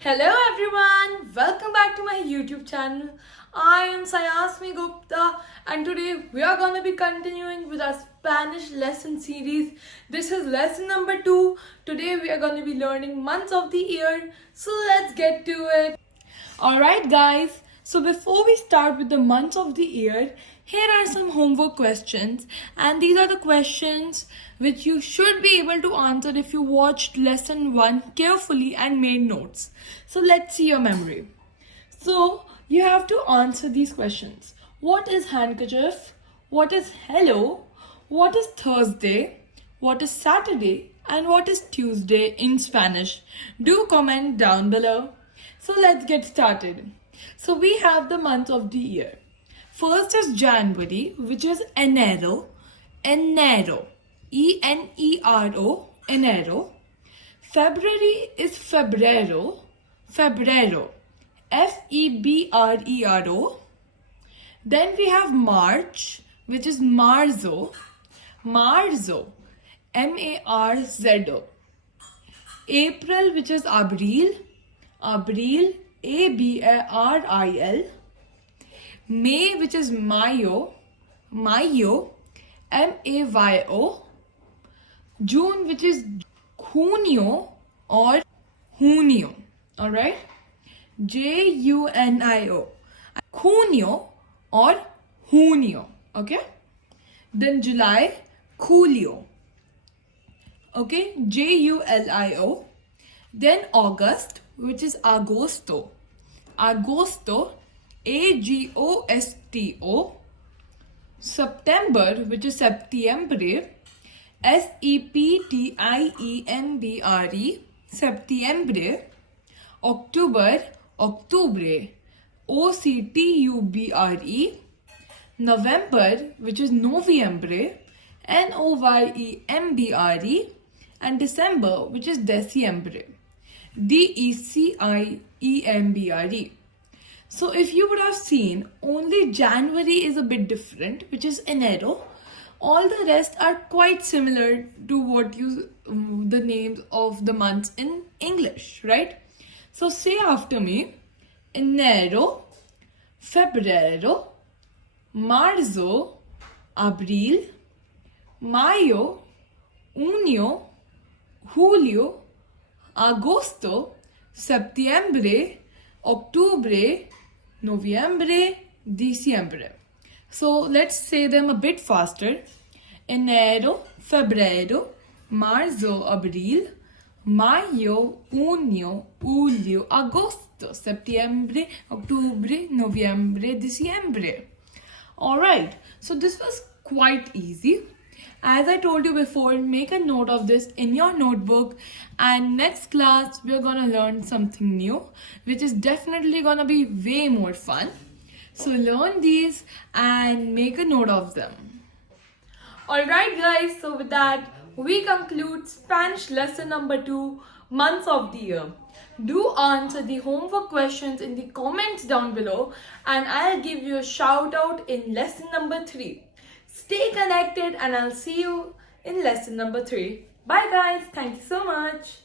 Hello everyone, welcome back to my YouTube channel. I am Saiasmi Gupta and today we are going to be continuing with our Spanish lesson series. This is lesson number 2. Today we are going to be learning months of the year. So let's get to it. Alright guys, so before we start with the months of the year, here are some homework questions, and these are the questions which you should be able to answer if you watched lesson 1 carefully and made notes. So let's see your memory. So you have to answer these questions. What is handkerchief? What is hello? What is Thursday? What is Saturday? And what is Tuesday in Spanish? Do comment down below. So let's get started. So we have the months of the year. First is January, which is enero, enero, E-N-E-R-O, enero. February is febrero, febrero, F-E-B-R-E-R-O. Then we have March, which is marzo, marzo, M-A-R-Z-O. April, which is abril, abril, A-B-A-R-I-L. May, which is mayo, mayo, M-A-Y-O. June, which is junio or junio, alright? J-U-N-I-O. Junio or junio, okay? Then July, julio, okay? J-U-L-I-O. Then August, which is agosto, agosto, A-G-O-S-T-O. September, which is septiembre, S-E-P-T-I-E-M-B-R-E, septiembre. October, octubre, O-C-T-U-B-R-E. November, which is noviembre, N-O-Y-E-M-B-R-E. And December, which is diciembre, D-E-C-I-E-M-B-R-E. So if you would have seen, only January is a bit different, which is enero. All the rest are quite similar to what the names of the months in English, right? So say after me: enero, febrero, marzo, abril, mayo, junio, julio, agosto, septiembre, octubre, noviembre, diciembre. So let's say them a bit faster. Enero, febrero, marzo, abril, mayo, junio, julio, agosto, septiembre, octubre, noviembre, diciembre. Alright, so this was quite easy. As I told you before, make a note of this in your notebook, and next class we're gonna learn something new, which is definitely gonna be way more fun. So learn these and make a note of them. Alright guys, so with that, we conclude Spanish lesson number 2, months of the year. Do answer the homework questions in the comments down below, and I'll give you a shout out in lesson number 3. Stay connected and I'll see you in lesson number 3. Bye guys. Thank you so much.